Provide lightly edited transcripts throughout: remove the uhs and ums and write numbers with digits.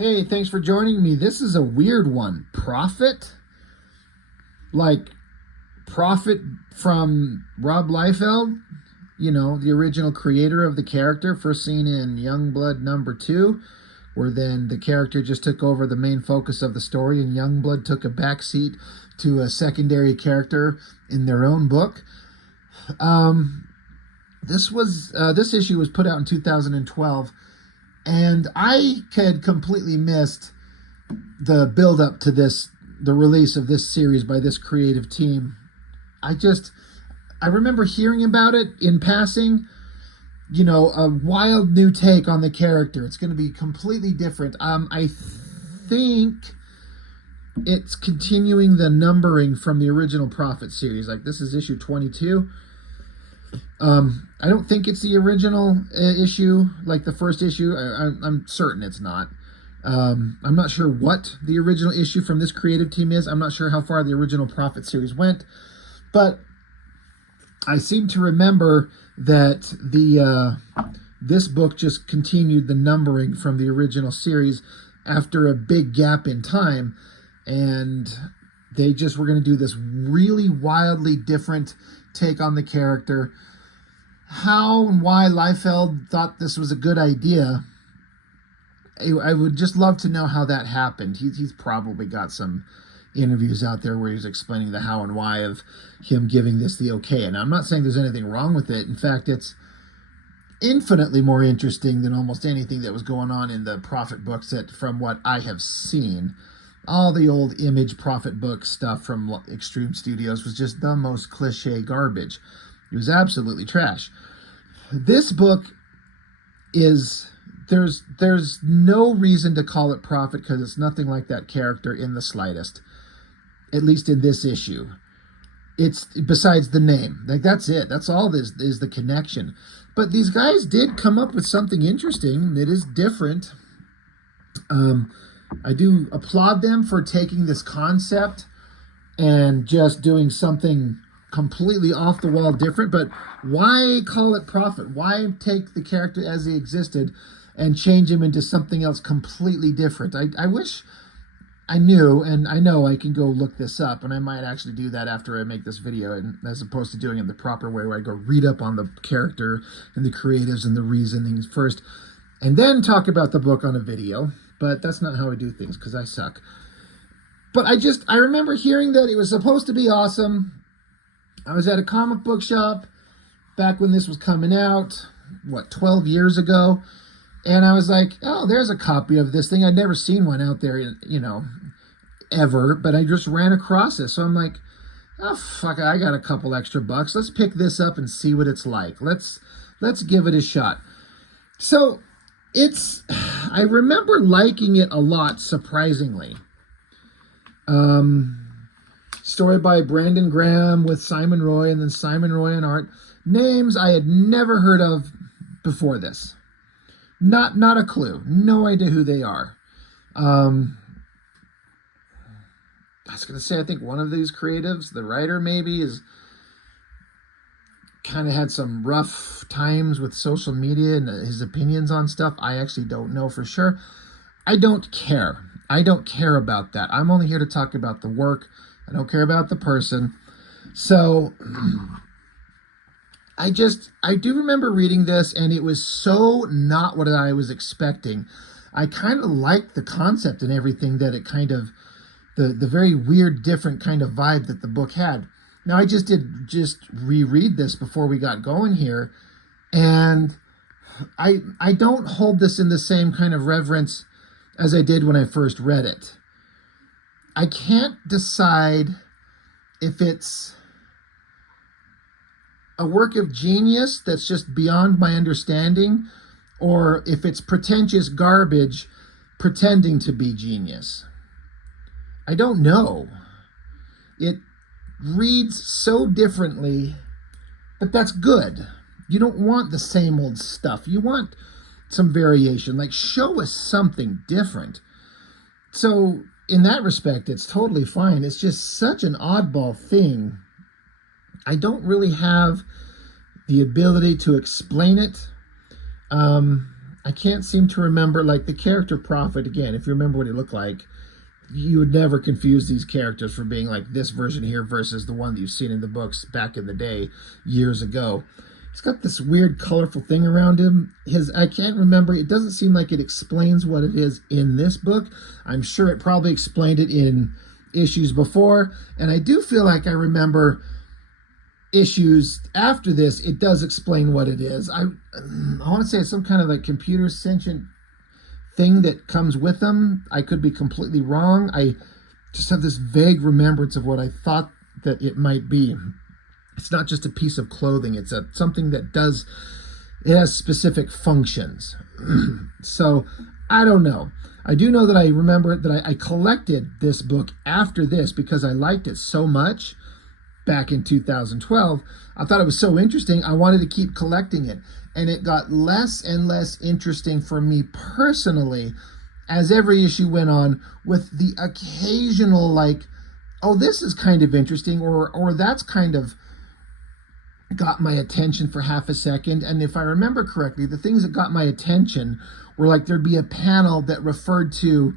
Hey, thanks for joining me. This is a weird one. Prophet? Like, Prophet from Rob Liefeld? You know, the original creator of the character, first seen in Youngblood #2, where then the character just took over the main focus of the story, and Youngblood took a backseat to a secondary character in their own book. Um, this issue was put out in 2012, and I had completely missed the build up to the release of this series by this creative team. I just, I remember hearing about it in passing, a wild new take on the character. It's going to be completely different. I think it's continuing the numbering from the original Prophet series. Like, this is issue 22. I don't think it's the original issue, like the first issue. I'm certain it's not. I'm not sure what the original issue from this creative team is. I'm not sure how far the original Prophet series went, but I seem to remember that this book just continued the numbering from the original series after a big gap in time, and they just were going to do this really wildly different take on the character. How and why Liefeld thought this was a good idea, I would just love to know how that happened. He's probably got some interviews out there where he's explaining the how and why of him giving this the okay. And I'm not saying there's anything wrong with it. In fact, it's infinitely more interesting than almost anything that was going on in the Prophet books, that from what I have seen. All the old Image Prophet book stuff from Extreme Studios was just the most cliche garbage. It was absolutely trash. This book is, there's no reason to call it Prophet, because it's nothing like that character in the slightest, at least in this issue. It's besides the name. Like, that's it. That's all this is, the connection. But these guys did come up with something interesting that is different. I do applaud them for taking this concept and just doing something completely off the wall different. But why call it Prophet? Why take the character as he existed and change him into something else completely different? I wish I knew, and I know I can go look this up, and I might actually do that after I make this video, and as opposed to doing it the proper way, where I go read up on the character and the creatives and the reasonings first, and then talk about the book on a video. But that's not how I do things, because I suck. But I remember hearing that it was supposed to be awesome. I was at a comic book shop back when this was coming out, 12 years ago. And I was like, oh, there's a copy of this thing. I'd never seen one out there, ever. But I just ran across it. So I'm like, oh, fuck, I got a couple extra bucks. Let's pick this up and see what it's like. Let's give it a shot. So I remember liking it a lot, surprisingly. Story by Brandon Graham with Simon Roy, and then Simon Roy and art. Names I had never heard of before this. Not a clue. No idea who they are. I was going to say, I think one of these creatives, the writer maybe, is kind of had some rough times with social media and his opinions on stuff. I actually don't know for sure. I don't care. I don't care about that. I'm only here to talk about the work. I don't care about the person. So I do remember reading this, and it was so not what I was expecting. I kind of liked the concept and everything, that it kind of, the very weird, different kind of vibe that the book had. Now, I just reread this before we got going here, and I don't hold this in the same kind of reverence as I did when I first read it. I can't decide if it's a work of genius that's just beyond my understanding, or if it's pretentious garbage pretending to be genius. I don't know. It reads so differently, but that's good. You don't want the same old stuff. You want some variation. Like, show us something different. So in that respect, it's totally fine. It's just such an oddball thing. I don't really have the ability to explain it. I can't seem to remember, like, the character Prophet, again, if you remember what he looked like, you would never confuse these characters for being like this version here versus the one that you've seen in the books back in the day, years ago. He's got this weird colorful thing around him. I can't remember, it doesn't seem like it explains what it is in this book. I'm sure it probably explained it in issues before, and I do feel like I remember issues after this, it does explain what it is. I want to say it's some kind of like computer sentient thing that comes with them. I could be completely wrong. I just have this vague remembrance of what I thought that it might be. It's not just a piece of clothing. It's something that it has specific functions. So I don't know. I do know that I remember that I collected this book after this because I liked it so much back in 2012. I thought it was so interesting. I wanted to keep collecting it. And it got less and less interesting for me personally as every issue went on, with the occasional like, oh, this is kind of interesting, or that's kind of got my attention for half a second. And if I remember correctly, the things that got my attention were like there'd be a panel that referred to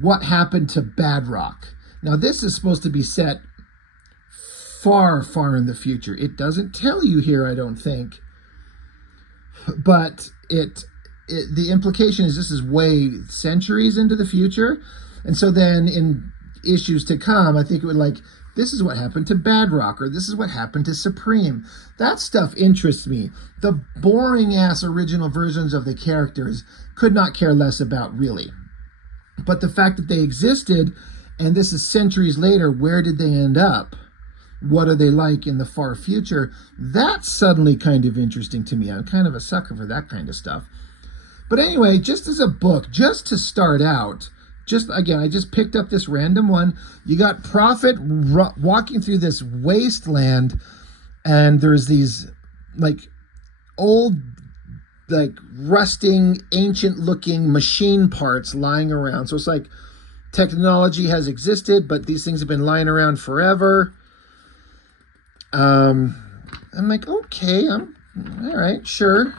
what happened to Badrock. Now, this is supposed to be set far, far in the future. It doesn't tell you here, I don't think. But the implication is this is way centuries into the future. And so then in issues to come, I think it would like, this is what happened to Badrock, or this is what happened to Supreme. That stuff interests me. The boring ass original versions of the characters could not care less about, really. But the fact that they existed, and this is centuries later, where did they end up? What are they like in the far future? That's suddenly kind of interesting to me. I'm kind of a sucker for that kind of stuff. But anyway, just as a book, just to start out, I just picked up this random one. You got Prophet walking through this wasteland, and there's these like old, like rusting, ancient-looking machine parts lying around. So it's like technology has existed, but these things have been lying around forever. I'm like, okay, I'm all right, sure.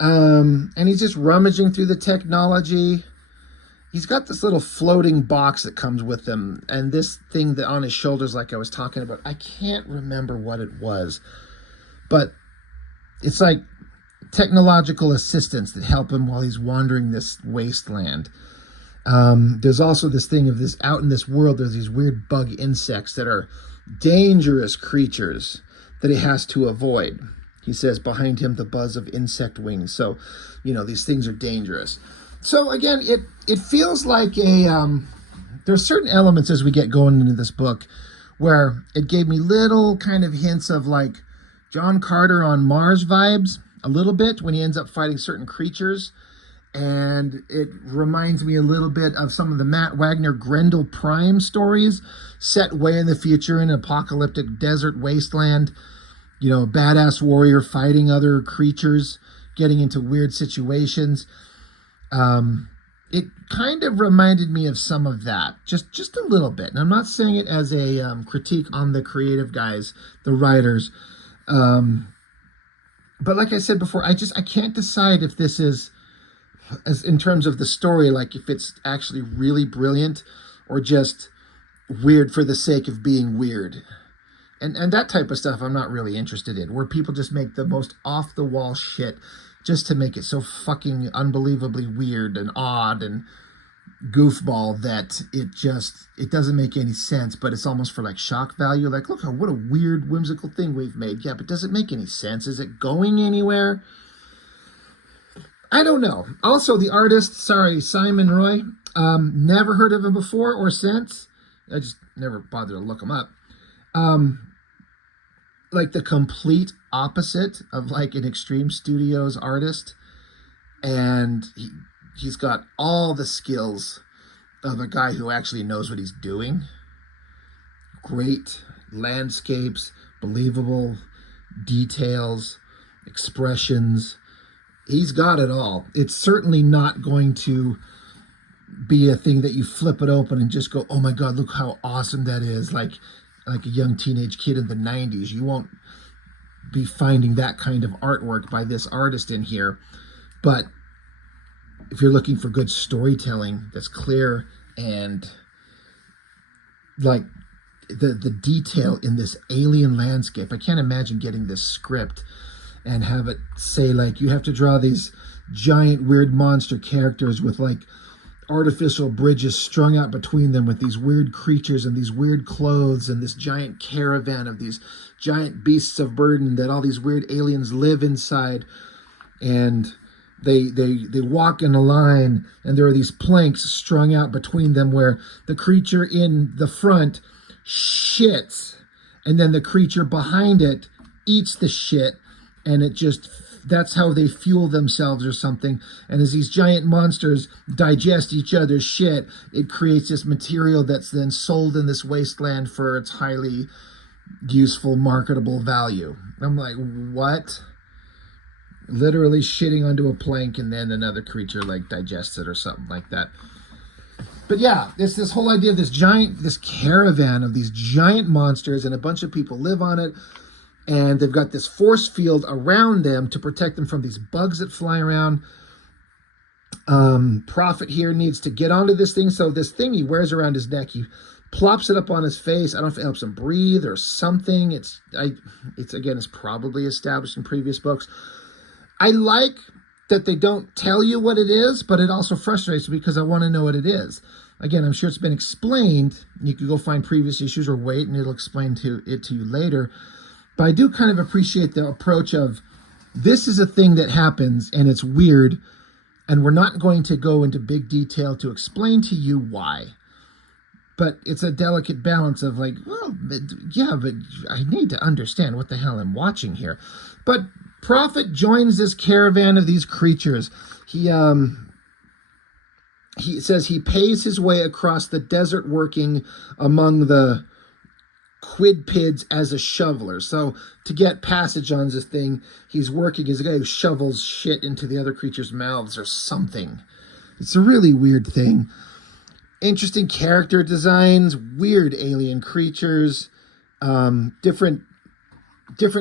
And he's just rummaging through the technology. He's got this little floating box that comes with him, and this thing that on his shoulders, like I was talking about, I can't remember what it was, but it's like technological assistants that help him while he's wandering this wasteland. There's also this thing of this out in this world, there's these weird bug insects that are dangerous creatures that he has to avoid. He says behind him the buzz of insect wings. So, these things are dangerous. So again, it feels like there's certain elements as we get going into this book where it gave me little kind of hints of like John Carter on Mars vibes a little bit when he ends up fighting certain creatures. And it reminds me a little bit of some of the Matt Wagner Grendel Prime stories set way in the future in an apocalyptic desert wasteland. A badass warrior fighting other creatures, getting into weird situations. It kind of reminded me of some of that, just a little bit. And I'm not saying it as a critique on the creative guys, the writers. But like I said before, I can't decide if this is, as in terms of the story, like if it's actually really brilliant or just weird for the sake of being weird. And that type of stuff I'm not really interested in, where people just make the most off-the-wall shit just to make it so fucking unbelievably weird and odd and goofball that it doesn't make any sense, but it's almost for like shock value. Like, look, what a weird, whimsical thing we've made. Yeah, but does it make any sense? Is it going anywhere? I don't know. Also, the artist, Simon Roy, never heard of him before or since. I just never bothered to look him up. Like the complete opposite of like an Extreme Studios artist. And he's got all the skills of a guy who actually knows what he's doing. Great landscapes, believable details, expressions. He's got it all. It's certainly not going to be a thing that you flip it open and just go, oh my God, look how awesome that is. Like a young teenage kid in the 90s. You won't be finding that kind of artwork by this artist in here. But if you're looking for good storytelling that's clear and like the detail in this alien landscape, I can't imagine getting this script and have it say like you have to draw these giant weird monster characters with like artificial bridges strung out between them with these weird creatures and these weird clothes and this giant caravan of these giant beasts of burden that all these weird aliens live inside. And they walk in a line, and there are these planks strung out between them where the creature in the front shits, and then the creature behind it eats the shit, and it just, that's how they fuel themselves or something. And as these giant monsters digest each other's shit, it creates this material that's then sold in this wasteland for its highly useful, marketable value. I'm like, what? Literally shitting onto a plank and then another creature like digests it or something like that. But yeah, it's this whole idea of this caravan of these giant monsters, and a bunch of people live on it, and they've got this force field around them to protect them from these bugs that fly around. Prophet here needs to get onto this thing, so this thing he wears around his neck, he plops it up on his face. I don't know if it helps him breathe or something. It's probably established in previous books. I like that they don't tell you what it is, but it also frustrates me because I want to know what it is. Again, I'm sure it's been explained. You could go find previous issues or wait, and it'll explain it to you later. But I do kind of appreciate the approach of, this is a thing that happens, and it's weird, and we're not going to go into big detail to explain to you why. But it's a delicate balance of like, well, yeah, but I need to understand what the hell I'm watching here. But Prophet joins this caravan of these creatures. He says he pays his way across the desert working among the quidpids as a shoveler. So to get passage on this thing, he's working as a guy who shovels shit into the other creatures' mouths or something. It's a really weird thing. Interesting character designs, weird alien creatures, different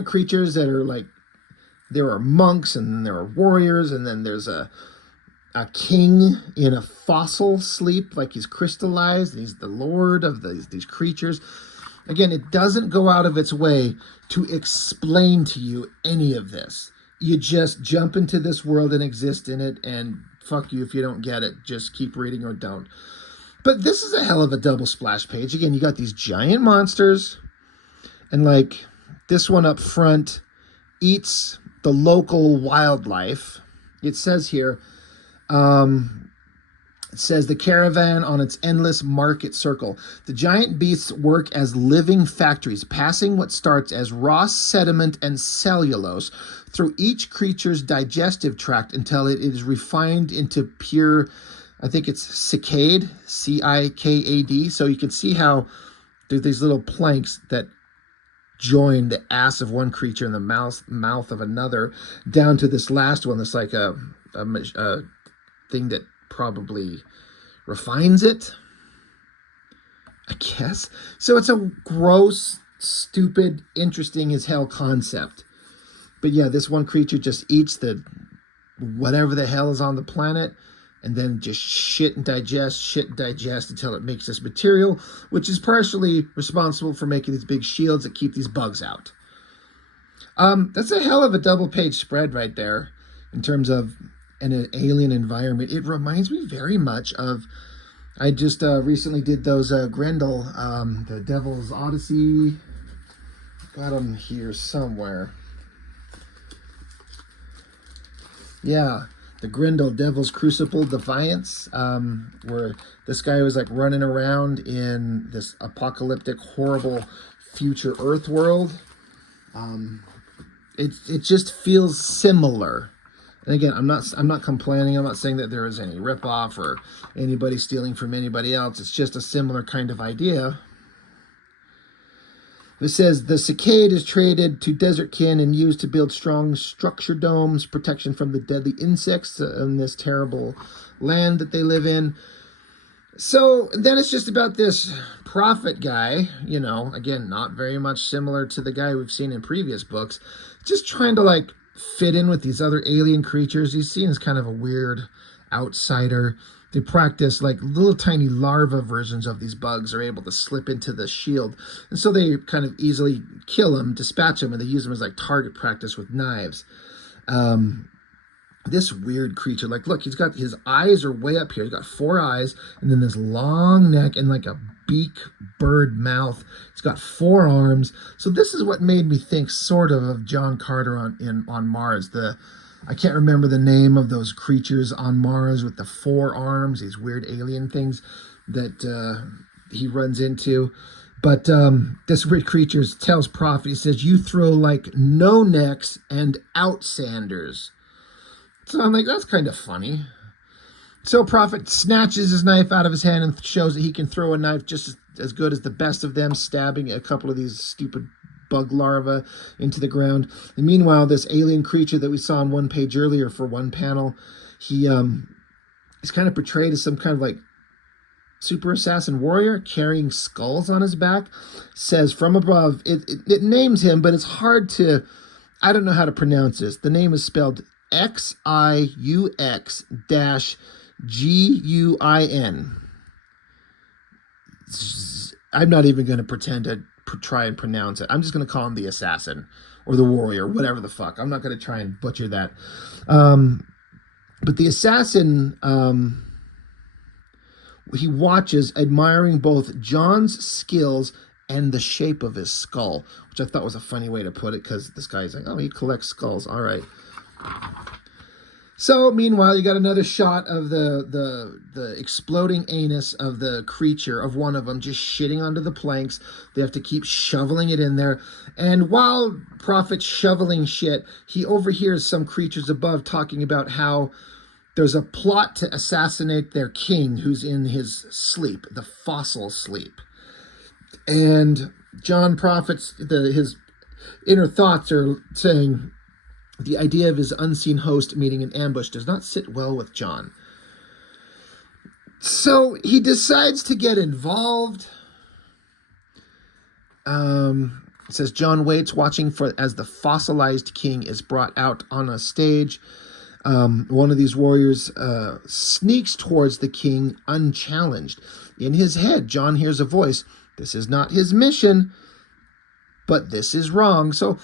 creatures that are like, there are monks, and then there are warriors, and then there's a king in a fossil sleep, like he's crystallized, and he's the lord of these creatures. Again, it doesn't go out of its way to explain to you any of this. You just jump into this world and exist in it, and fuck you if you don't get it. Just keep reading or don't. But this is a hell of a double splash page. Again, you got these giant monsters, and like this one up front eats the local wildlife. It says here, it says the caravan on its endless market circle. The giant beasts work as living factories, passing what starts as raw sediment and cellulose through each creature's digestive tract until it is refined into pure, I think it's cicade, C-I-K-A-D. So you can see how there's these little planks that join the ass of one creature and the mouth of another down to this last one that's like a thing that probably refines it, I guess. So it's a gross, stupid, interesting as hell concept. But yeah, this one creature just eats the whatever the hell is on the planet, and then just shit and digest until it makes this material, which is partially responsible for making these big shields that keep these bugs out. That's a hell of a double-page spread right there in terms of an alien environment. It reminds me very much of, I just recently did those Grendel, the Devil's Odyssey. Got them here somewhere. Yeah. The Grendel Devil's Crucible Defiance, where this guy was like running around in this apocalyptic, horrible future Earth world. It just feels similar. And again, I'm not complaining. I'm not saying that there is any ripoff or anybody stealing from anybody else. It's just a similar kind of idea. It says the cicade is traded to desertkin and used to build strong structure domes, protection from the deadly insects in this terrible land that they live in. So then it's just about this prophet guy, again, not very much similar to the guy we've seen in previous books, just trying to like fit in with these other alien creatures. He's seen as kind of a weird outsider. They practice like little tiny larva versions of these bugs are able to slip into the shield. And so they kind of easily kill him, dispatch him, and they use him as like target practice with knives. Um, this weird creature, like, look, he's got his eyes are way up here. He's got 4 eyes and then this long neck and like a beak bird mouth. He's got 4 arms. So this is what made me think sort of John Carter on Mars. I can't remember the name of those creatures on Mars with the 4 arms, these weird alien things that he runs into. But this weird creature tells Prophet, he says, you throw like no necks and outsanders. So I'm like, that's kind of funny. So Prophet snatches his knife out of his hand and shows that he can throw a knife just as good as the best of them, stabbing a couple of these stupid bug larvae into the ground. And meanwhile, this alien creature that we saw on one page earlier for one panel, he is kind of portrayed as some kind of like super assassin warrior carrying skulls on his back. Says from above, it names him, but it's hard to, I don't know how to pronounce this. The name is spelled XIUX-GUIN. I'm not even going to pretend to try and pronounce it. I'm just going to call him the assassin or the warrior, whatever the fuck. I'm not going to try and butcher that. But the assassin, he watches, admiring both John's skills and the shape of his skull, which I thought was a funny way to put it, because this guy's like, oh, he collects skulls. All right. So meanwhile, you got another shot of the exploding anus of the creature, of one of them, just shitting onto the planks. They have to keep shoveling it in there. And while Prophet's shoveling shit, he overhears some creatures above talking about how there's a plot to assassinate their king who's in his sleep, the fossil sleep. And John Prophet's, his inner thoughts are saying, the idea of his unseen host meeting an ambush does not sit well with John. So he decides to get involved. It says John waits, watching for as the fossilized king is brought out on a stage. One of these warriors sneaks towards the king unchallenged. In his head, John hears a voice. This is not his mission, but this is wrong. So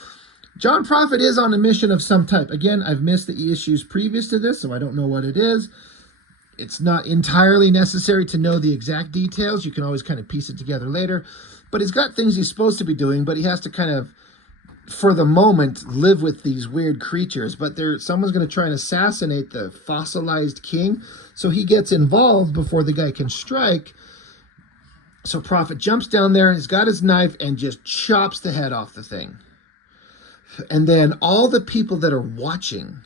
John Prophet is on a mission of some type. Again, I've missed the issues previous to this, so I don't know what it is. It's not entirely necessary to know the exact details. You can always kind of piece it together later. But he's got things he's supposed to be doing, but he has to kind of, for the moment, live with these weird creatures. But someone's going to try and assassinate the fossilized king, so he gets involved before the guy can strike. So Prophet jumps down there, he's got his knife, and just chops the head off the thing. And then all the people that are watching,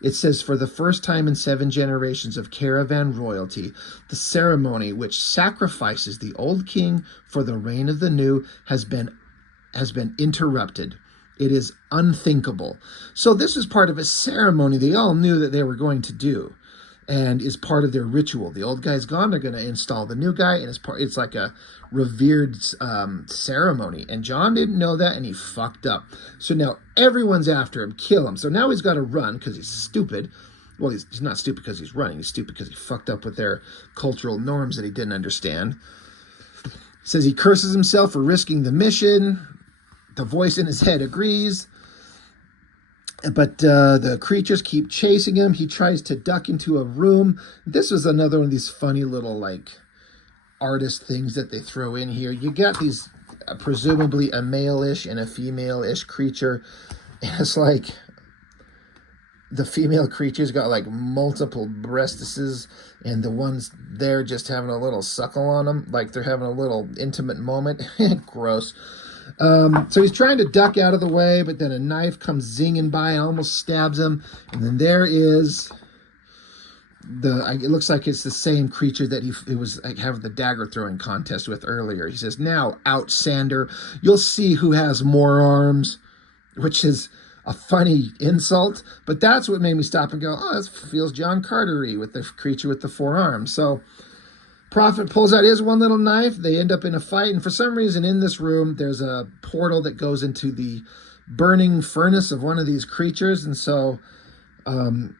it says, for the first time in 7 generations of caravan royalty, the ceremony which sacrifices the old king for the reign of the new has been interrupted. It is unthinkable. So this is part of a ceremony they all knew that they were going to do, and is part of their ritual. The old guy's gone, they're going to install the new guy, and it's like a revered ceremony. And John didn't know that, and he fucked up. So now everyone's after him, kill him. So now he's got to run because he's stupid. Well, he's not stupid because he's running. He's stupid because he fucked up with their cultural norms that he didn't understand. Says he curses himself for risking the mission. The voice in his head agrees. But the creatures keep chasing him. He tries to duck into a room. This was another one of these funny little, like, artist things that they throw in here. You got these, presumably a male-ish and a female-ish creature. And it's like, the female creature's got, like, multiple breastises, and the ones there just having a little suckle on them. Like, they're having a little intimate moment. Gross. So he's trying to duck out of the way, but then a knife comes zinging by and almost stabs him. And then there is it looks like it's the same creature that he was like having the dagger throwing contest with earlier. He says, now, Outsander, you'll see who has more arms, which is a funny insult. But that's what made me stop and go, oh, this feels John Carter-y with the creature with the 4 arms. So Prophet pulls out his one little knife. They end up in a fight. And for some reason in this room, there's a portal that goes into the burning furnace of one of these creatures. And so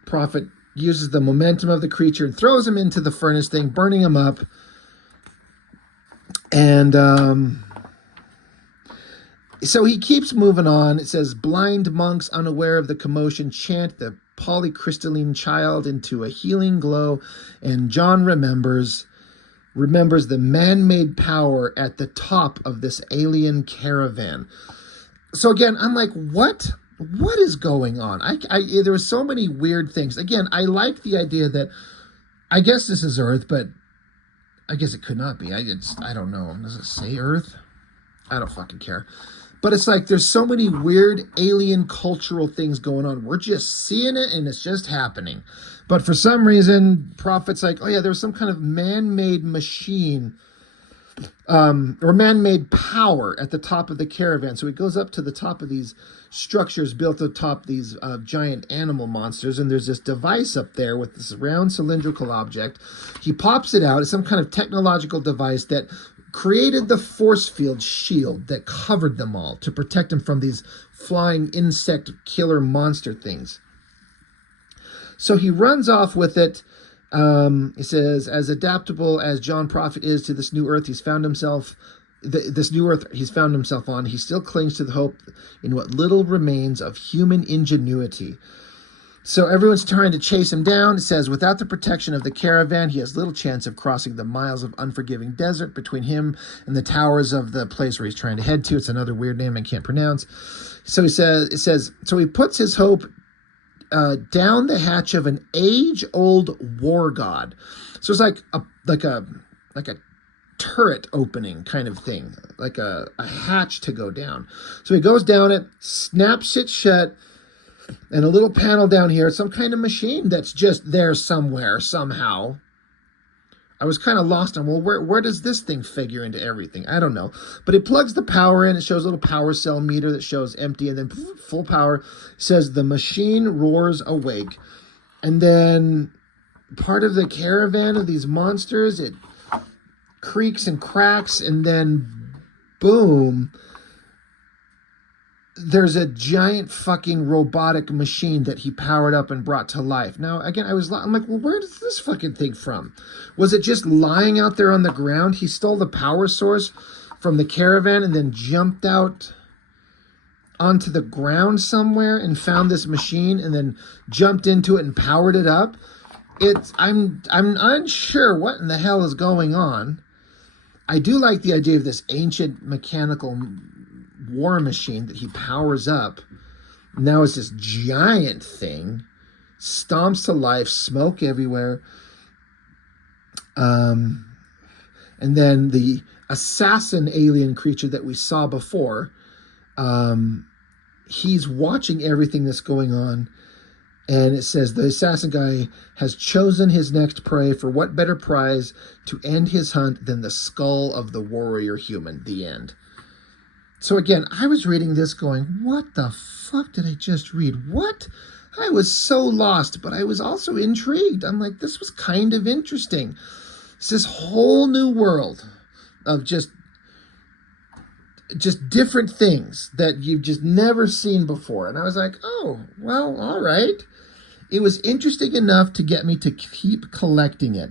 Prophet uses the momentum of the creature and throws him into the furnace thing, burning him up. And so he keeps moving on. It says, blind monks unaware of the commotion chant the polycrystalline child into a healing glow. And John remembers the man-made power at the top of this alien caravan. So again, I'm like, what is going on? There were so many weird things. Again, I like the idea that, I guess this is Earth, but I guess it could not be. I don't know. Does it say Earth? I don't fucking care. But it's like there's so many weird alien cultural things going on. We're just seeing it and it's just happening. But for some reason, Prophet's like, oh yeah, there was some kind of man-made machine or man-made power at the top of the caravan. So he goes up to the top of these structures built atop these giant animal monsters, and there's this device up there with this round cylindrical object. He pops it out. It's some kind of technological device that created the force field shield that covered them all to protect them from these flying insect killer monster things. So he runs off with it. He says, as adaptable as John Prophet is to this new earth he's found himself, this new earth he's found himself on, he still clings to the hope in what little remains of human ingenuity. So everyone's trying to chase him down. It says, without the protection of the caravan, he has little chance of crossing the miles of unforgiving desert between him and the towers of the place where he's trying to head to. It's another weird name I can't pronounce. So so he puts his hope down the hatch of an age-old war god. So it's like a turret opening kind of thing, like a hatch to go down. So he goes down it, snaps it shut, and a little panel down here, some kind of machine that's just there somewhere, somehow. I was kind of lost on, well, where does this thing figure into everything? I don't know. But it plugs the power in. It shows a little power cell meter that shows empty, and then full power. It says the machine roars awake. And then part of the caravan of these monsters, it creaks and cracks, and then boom, there's a giant fucking robotic machine that he powered up and brought to life. Now, again, I'm like, well, where does this fucking thing from? Was it just lying out there on the ground? He stole the power source from the caravan and then jumped out onto the ground somewhere and found this machine and then jumped into it and powered it up. I'm unsure what in the hell is going on. I do like the idea of this ancient mechanical war machine that he powers up. Now it's this giant thing, stomps to life, smoke everywhere. And then the assassin alien creature that we saw before, he's watching everything that's going on. And it says the assassin guy has chosen his next prey. For what better prize to end his hunt than the skull of the warrior human? The end. So again, I was reading this going, what the fuck did I just read? What? I was so lost, but I was also intrigued. I'm like, this was kind of interesting. It's this whole new world of just different things that you've just never seen before. And I was like, oh, well, all right. It was interesting enough to get me to keep collecting it.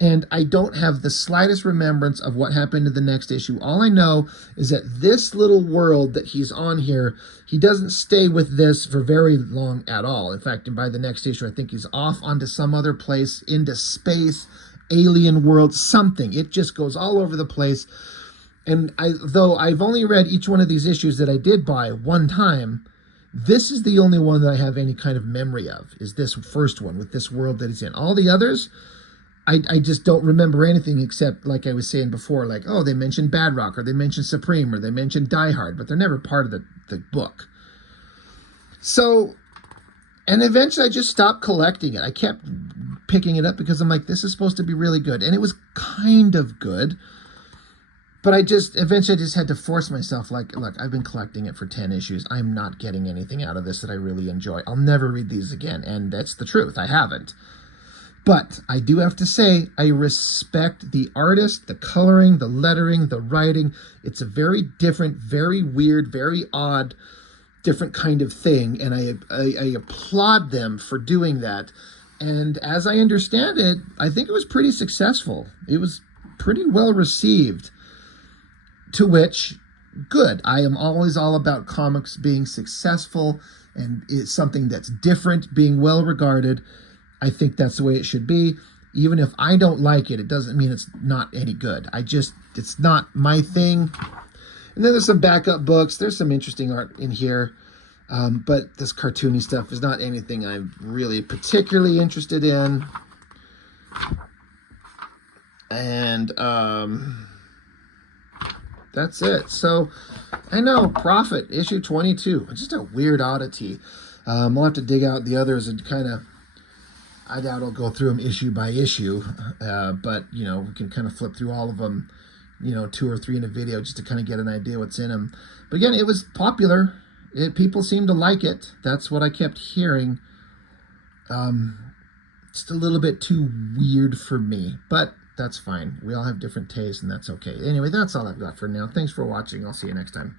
And I don't have the slightest remembrance of what happened in the next issue. All I know is that this little world that he's on here, he doesn't stay with this for very long at all. In fact, by the next issue, I think he's off onto some other place, into space, alien world, something. It just goes all over the place. And though I've only read each one of these issues that I did buy one time, this is the only one that I have any kind of memory of, is this first one with this world that he's in. All the others, I just don't remember anything except, like I was saying before, like, oh, they mentioned Badrock, or they mentioned Supreme, or they mentioned Die Hard, but they're never part of the book. So, and eventually I just stopped collecting it. I kept picking it up because I'm like, this is supposed to be really good. And it was kind of good. But eventually I just had to force myself, like, look, I've been collecting it for 10 issues. I'm not getting anything out of this that I really enjoy. I'll never read these again. And that's the truth. I haven't. But I do have to say, I respect the artist, the coloring, the lettering, the writing. It's a very different, very weird, very odd, different kind of thing. And I applaud them for doing that. And as I understand it, I think it was pretty successful. It was pretty well received. To which, good. I am always all about comics being successful and it's something that's different, being well regarded. I think that's the way it should be. Even if I don't like it, it doesn't mean it's not any good. It's not my thing. And then there's some backup books. There's some interesting art in here. But this cartoony stuff is not anything I'm really particularly interested in. And that's it. So I know, Prophet, issue 22. It's just a weird oddity. I'll have to dig out the others and kind of, I doubt I'll go through them issue by issue. But, you know, we can kind of flip through all of them, you know, 2 or 3 in a video just to kind of get an idea what's in them. But again, it was popular. People seem to like it. That's what I kept hearing. Just a little bit too weird for me, but that's fine. We all have different tastes, and that's okay. Anyway, that's all I've got for now. Thanks for watching. I'll see you next time.